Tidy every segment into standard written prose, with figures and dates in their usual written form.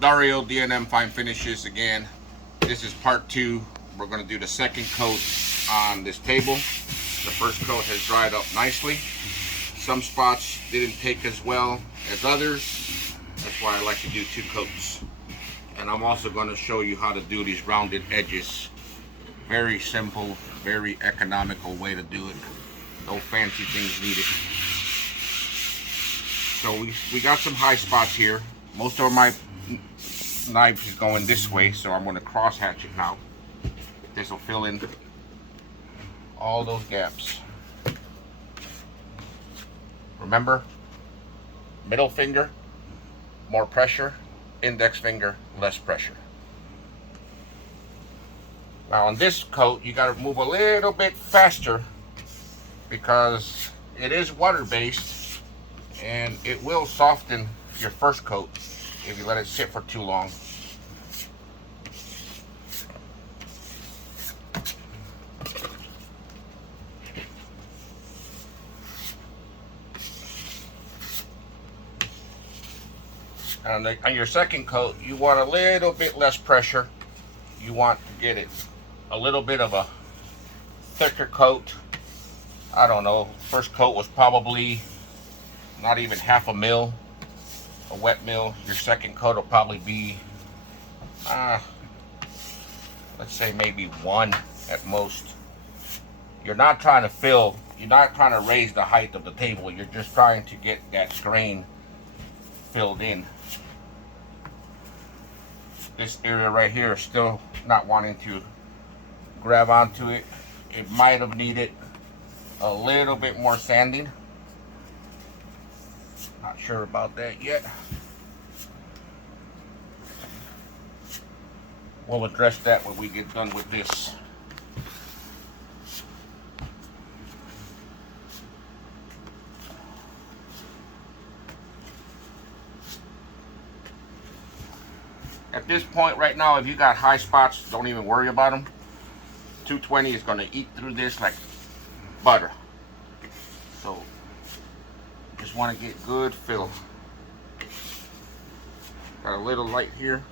Dario DNM Fine Finishes again. This is part 2. We're going to do the second coat on this table. The first coat has dried up nicely. Some spots didn't take as well as others. That's why I like to do 2 coats. And I'm also going to show you how to do these rounded edges. Very simple, very economical way to do it. No fancy things needed. So we got some high spots here. Most of my knife is going this way, so I'm going to cross hatch it now. This will fill in all those gaps. Remember, middle finger, more pressure, index finger, less pressure. Now on this coat, you got to move a little bit faster because it is water-based and it will soften your first coat if you let it sit for too long. And on your second coat, you want a little bit less pressure. You want to get it a little bit of a thicker coat. I don't know, first coat was probably not even half a mil, a wet mil. Your second coat will probably be, let's say maybe 1 at most. You're not trying to fill, you're not trying to raise the height of the table. You're just trying to get that grain filled in. This area right here is still not wanting to grab onto it. It might have needed a little bit more sanding. Not sure about that yet. We'll address that when we get done with this. At this point right now, if you got high spots, don't even worry about them. 220 is going to eat through this like butter. So just want to get good fill. Got a little light here.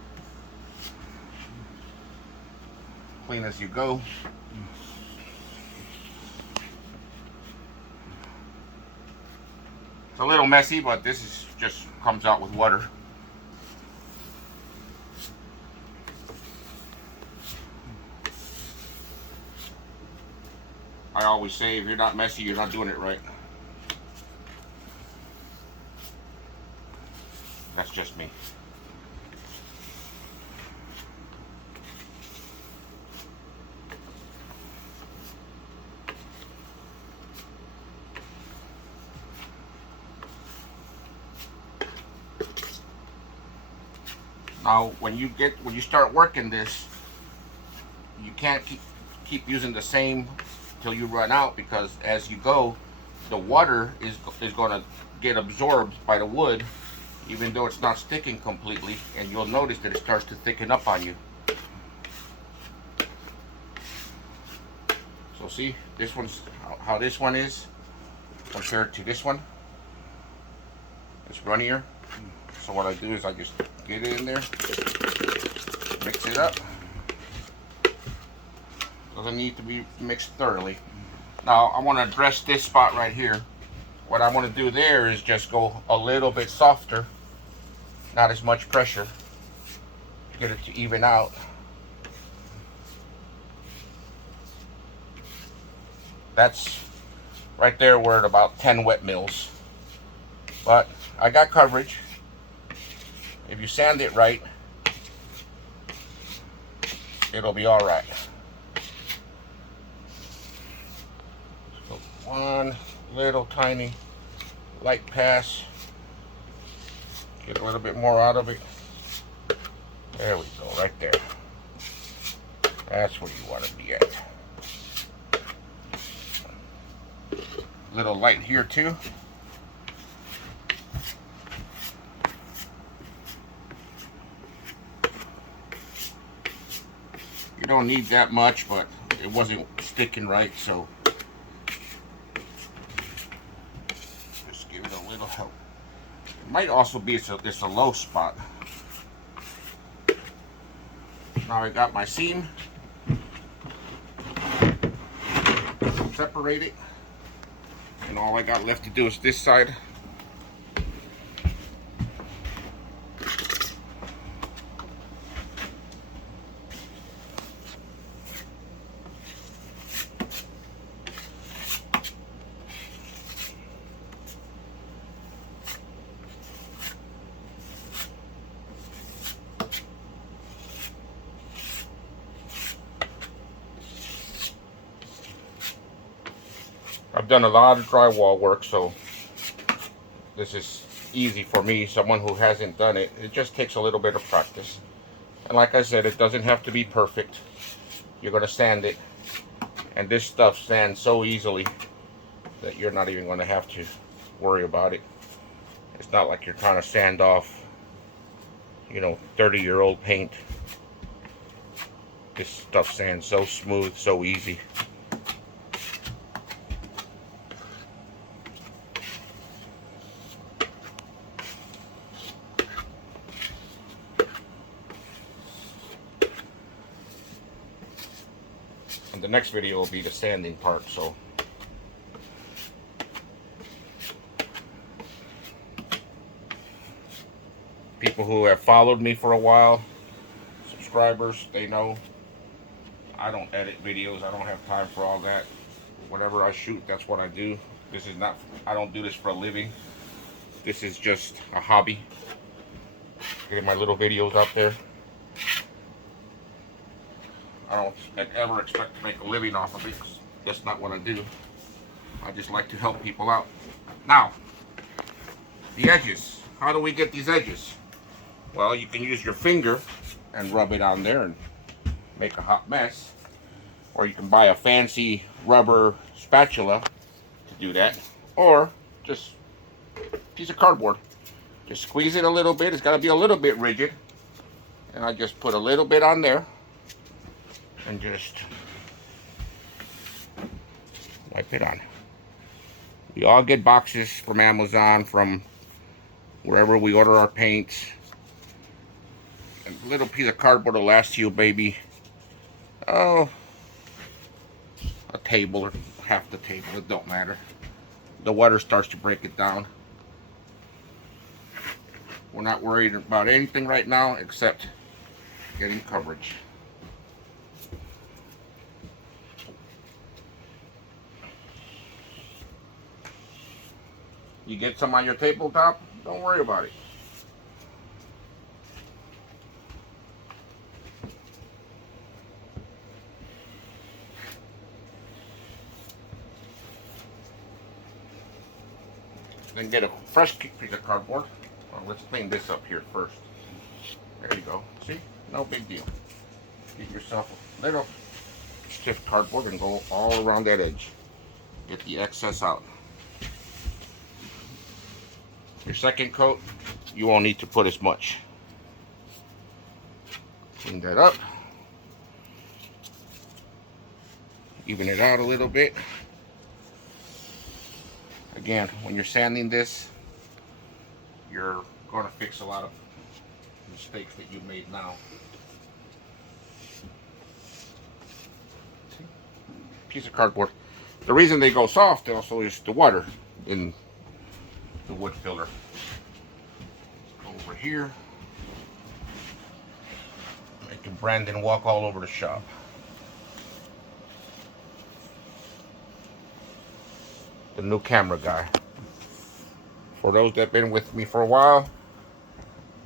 Clean as you go. It's a little messy, but this is just comes out with water. I always say, if you're not messy, you're not doing it right. That's just me. Now, when you start working this, you can't keep using the same till you run out, because as you go, the water is going to get absorbed by the wood, even though it's not sticking completely, and you'll notice that it starts to thicken up on you. So see, this one's how this one is compared to this one. It's runnier. So what I do is I just get it in there, mix it up. Doesn't need to be mixed thoroughly. Now I want to address this spot right here. What I want to do there is just go a little bit softer, not as much pressure, get it to even out. That's right there, we're at about 10 wet mils, but I got coverage. If you sand it right, it'll be all right. So one little tiny light pass, get a little bit more out of it. There we go, right there. That's where you want to be at. Little light here too. You don't need that much, but it wasn't sticking right, so just give it a little help. It might also be it's a low spot. Now I got my seam separated, and all I got left to do is this side. I've done a lot of drywall work, so this is easy for me, someone who hasn't done it. It just takes a little bit of practice. And like I said, it doesn't have to be perfect. You're going to sand it. And this stuff sands so easily that you're not even going to have to worry about it. It's not like you're trying to sand off, 30-year-old paint. This stuff sands so smooth, so easy. And the next video will be the sanding part, so people who have followed me for a while, subscribers, they know I don't edit videos. I don't have time for all that. Whatever I shoot, that's what I do. This is not, I don't do this for a living. This is just a hobby. Getting my little videos out there. I don't ever expect to make a living off of it, 'cause that's not what I do. I just like to help people out. Now, the edges. How do we get these edges? Well, you can use your finger and rub it on there and make a hot mess. Or you can buy a fancy rubber spatula to do that. Or just a piece of cardboard. Just squeeze it a little bit. It's got to be a little bit rigid. And I just put a little bit on there. And just wipe it on. We all get boxes from Amazon, from wherever we order our paints. A little piece of cardboard will last you, baby, a table or half the table. It don't matter. The water starts to break it down. We're not worried about anything right now except getting coverage. You get some on your tabletop, don't worry about it. Then get a fresh piece of cardboard. Well, let's clean this up here first. There you go. See? No big deal. Get yourself a little stiff cardboard and go all around that edge. Get the excess out. Your second coat, you won't need to put as much. Clean that up. Even it out a little bit. Again, when you're sanding this, you're going to fix a lot of mistakes that you made now. Piece of cardboard. The reason they go soft also is the water in the wood filler. Over here, making Brandon walk all over the shop. The new camera guy. For those that have been with me for a while,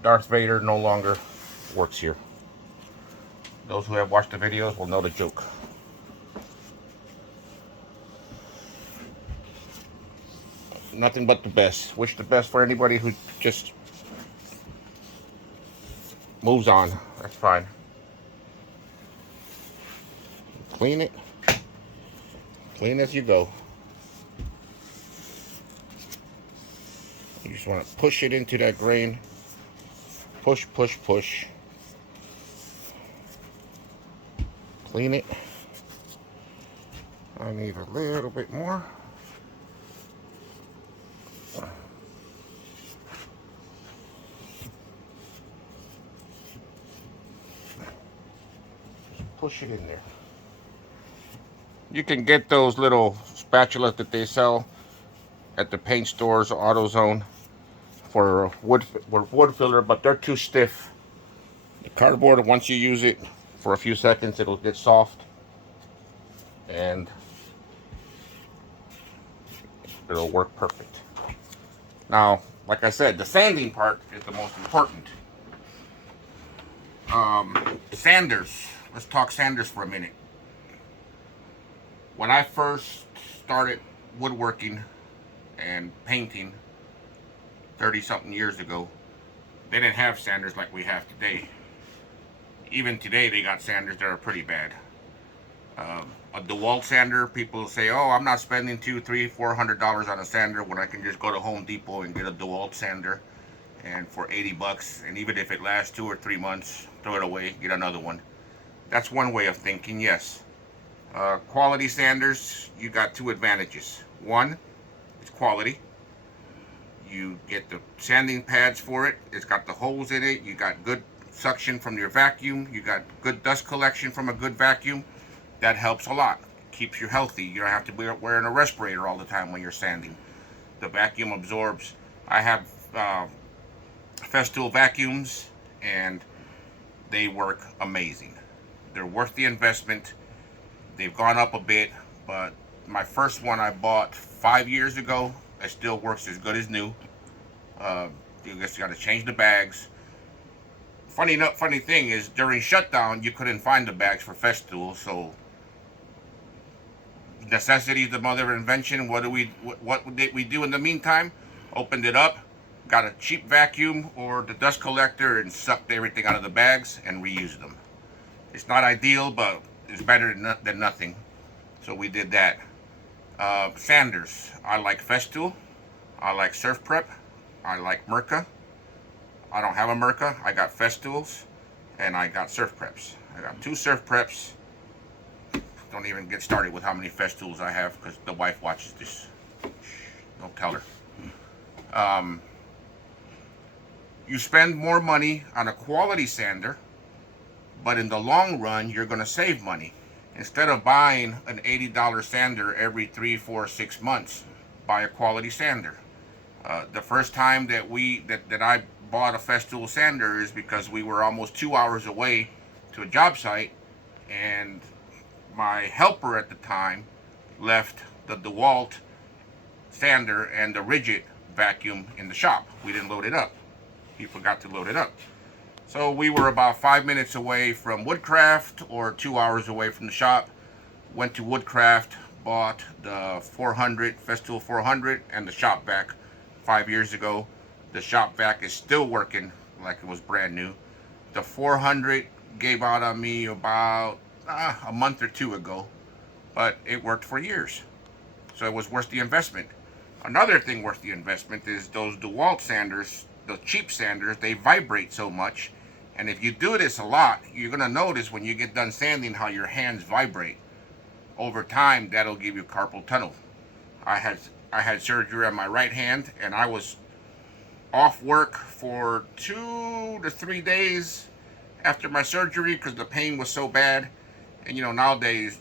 Darth Vader no longer works here. Those who have watched the videos will know the joke. Nothing but the best. Wish the best for anybody who just moves on. That's fine. Clean it. Clean as you go. You just want to push it into that grain. Push, push, push. Clean it. I need a little bit more. push it in there. You can get those little spatulas that they sell at the paint stores, AutoZone, for wood filler, but they're too stiff. The cardboard, once you use it for a few seconds, it'll get soft and it'll work perfect. Now, like I said, the sanding part is the most important. Sanders. Let's talk sanders for a minute. When I first started woodworking and painting 30-something years ago, they didn't have sanders like we have today. Even today, they got sanders that are pretty bad. A DeWalt sander, people say, oh, I'm not spending $200, $300, $400 on a sander when I can just go to Home Depot and get a DeWalt sander, and for $80, and even if it lasts 2 or 3 months, throw it away, get another one. That's one way of thinking, yes. Quality sanders, you got 2 advantages. One, it's quality. You get the sanding pads for it. It's got the holes in it. You got good suction from your vacuum. You got good dust collection from a good vacuum. That helps a lot. Keeps you healthy. You don't have to be wearing a respirator all the time when you're sanding. The vacuum absorbs. I have Festool vacuums, and they work amazing. They're worth the investment. They've gone up a bit, but my first one I bought 5 years ago, it still works as good as new. You just got to change the bags. Funny thing is, during shutdown, you couldn't find the bags for Festool, so necessity is the mother of invention. What did we do in the meantime? Opened it up, got a cheap vacuum or the dust collector, and sucked everything out of the bags and reused them. It's not ideal, but it's better than nothing. So we did that. Sanders. I like Festool. I like Surf Prep. I like Mirka. I don't have a Mirka. I got Festools, and I got Surf Preps. I got 2 Surf Preps. Don't even get started with how many Festools I have, because the wife watches this. Don't tell her. You spend more money on a quality sander, but in the long run, you're going to save money. Instead of buying an $80 sander every 3, 4, 6 months, buy a quality sander. The first time that I bought a Festool sander is because we were almost 2 hours away to a job site, and my helper at the time left the DeWalt sander and the Ridgid vacuum in the shop. We didn't load it up. He forgot to load it up. So we were about 5 minutes away from Woodcraft, or 2 hours away from the shop. Went to Woodcraft, bought the 400, Festool 400, and the shop vac 5 years ago. The shop vac is still working like it was brand new. The 400 gave out on me about a month or 2 ago, but it worked for years. So it was worth the investment. Another thing worth the investment is those DeWalt sanders, the cheap sanders, they vibrate so much. And if you do this a lot, you're going to notice when you get done sanding how your hands vibrate. Over time, that'll give you carpal tunnel. I had surgery on my right hand, and I was off work for 2 to 3 days after my surgery because the pain was so bad. And you know, nowadays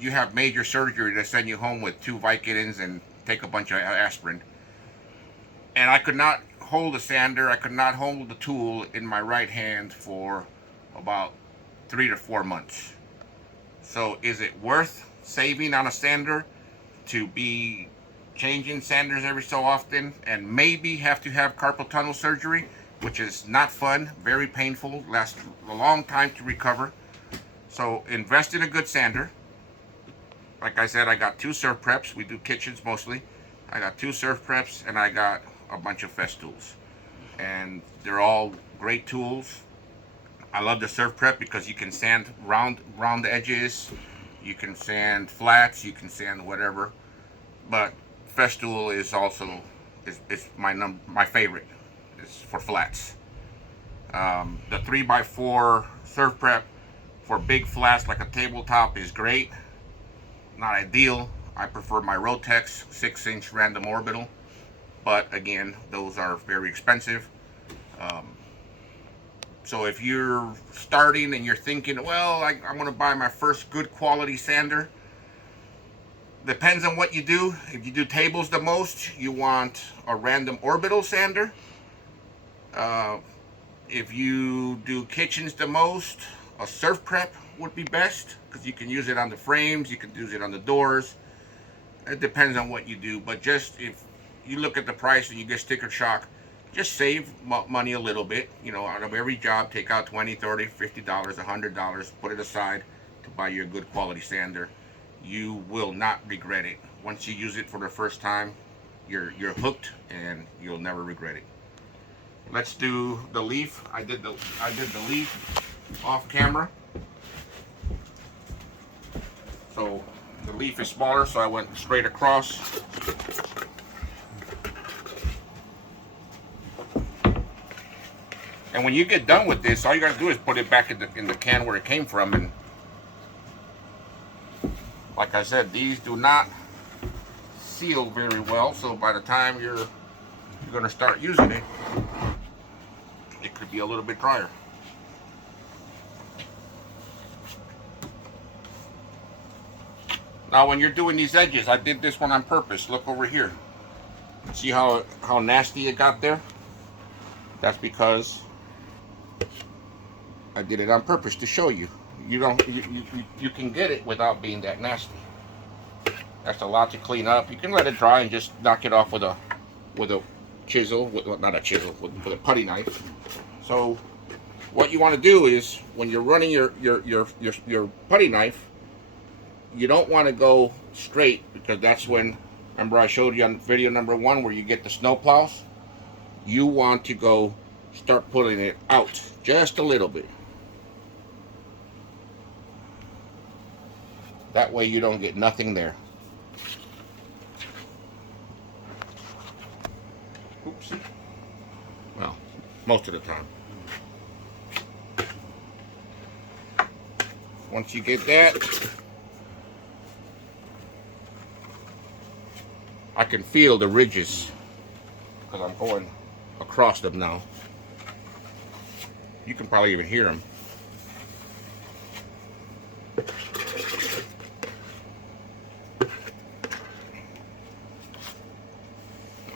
you have major surgery to send you home with 2 Vicodins and take a bunch of aspirin. And I could not hold a sander, I could not hold the tool in my right hand for about 3 to 4 months. So is it worth saving on a sander to be changing sanders every so often and maybe have to have carpal tunnel surgery, which is not fun, very painful, lasts a long time to recover? So invest in a good sander. Like I said, I got 2 Surf Preps. We do kitchens mostly. I got 2 Surf Preps, and I got a bunch of Festools. And they're all great tools. I love the Surf Prep because you can sand round the edges. You can sand flats. You can sand whatever. But Festool is also is my favorite. It's for flats. The 3x4 Surf Prep for big flats like a tabletop is great. Not ideal. I prefer my Rotex 6-inch random orbital, but again, those are very expensive. So if you're starting and you're thinking, well, I'm going to buy my first good quality sander, depends on what you do. If you do tables the most, you want a random orbital sander. Uh, if you do kitchens the most, a Surf Prep would be best because you can use it on the frames, you can use it on the doors. It depends on what you do, but just if you look at the price and you get sticker shock, just save money a little bit. You know, out of every job, take out $20, $30, $50, $100, put it aside to buy you a good quality sander. You will not regret it. Once you use it for the first time, you're hooked and you'll never regret it. Let's do the leaf. I did the leaf off camera. So the leaf is smaller, so I went straight across. And when you get done with this, all you gotta do is put it back in the can where it came from. And like I said, these do not seal very well. So by the time you're gonna start using it, it could be a little bit drier. Now, when you're doing these edges, I did this one on purpose. Look over here. See how nasty it got there? That's because I did it on purpose to show you. You can get it without being that nasty. That's a lot to clean up. You can let it dry and just knock it off with a chisel, not a chisel, with a putty knife. So what you want to do is when you're running your putty knife, you don't want to go straight, because that's when, remember I showed you on video number 1 where you get the snow plows? You want to start pulling it out just a little bit. That way you don't get nothing there. Oops. Well, most of the time. Once you get that, I can feel the ridges because I'm going across them now. You can probably even hear them.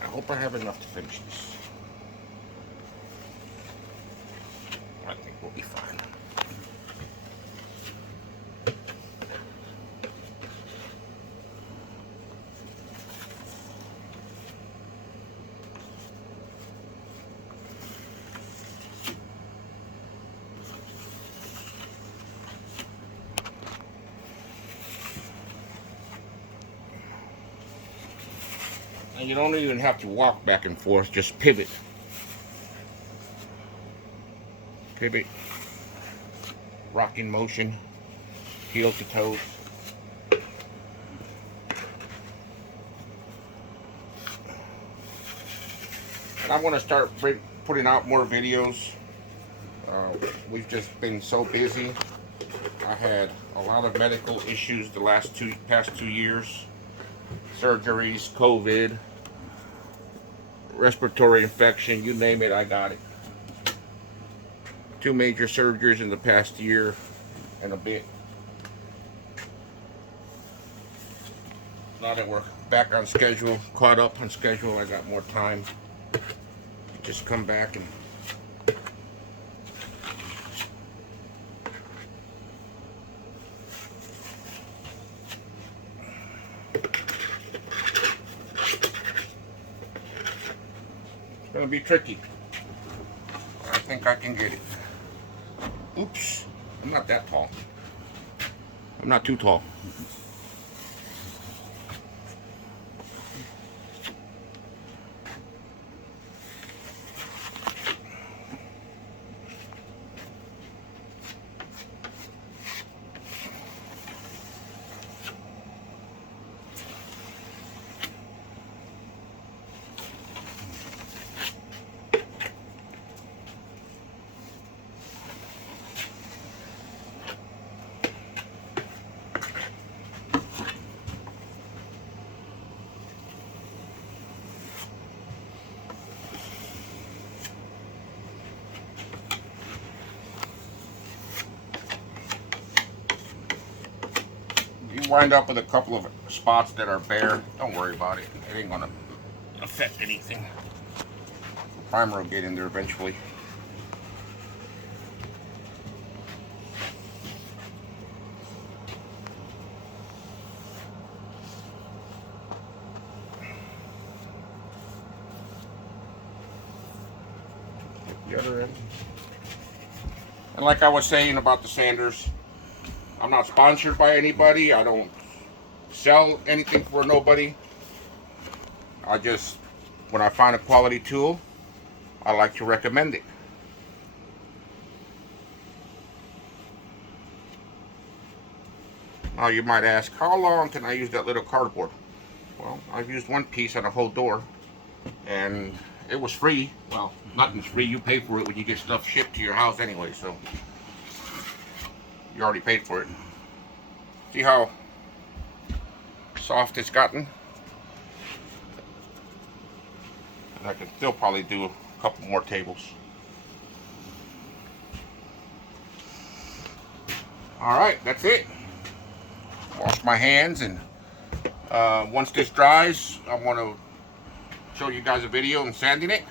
I hope I have enough to finish this. I think we'll be fine. And you don't even have to walk back and forth, just pivot. Pivot, rocking motion, heel to toe. And I want to start putting out more videos. We've just been so busy. I had a lot of medical issues the past 2 years. Surgeries, COVID, respiratory infection, you name it, I got it. 2 major surgeries in the past year and a bit. Now that we're back on schedule, caught up on schedule, I got more time. Just come back and it's gonna be tricky. I think I can get it. Oops, I'm not that tall. I'm not too tall. wind up with a couple of spots that are bare, don't worry about it. It ain't gonna affect anything. The primer will get in there eventually. The other end. And like I was saying about the sanders, I'm not sponsored by anybody. I don't sell anything for nobody. I just, when I find a quality tool, I like to recommend it. Now you might ask, how long can I use that little cardboard? Well, I've used one piece on a whole door, and it was free. Well, nothing's free. You pay for it when you get stuff shipped to your house anyway, so you already paid for it. See how soft it's gotten? And I can still probably do a couple more tables. Alright, that's it. Wash my hands, and once this dries, I want to show you guys a video of sanding it.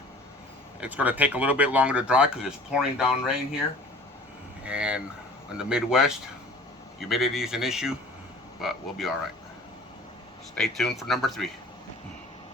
It's going to take a little bit longer to dry because it's pouring down rain here, and in the Midwest humidity is an issue, but we'll be all right. Stay tuned for number 3.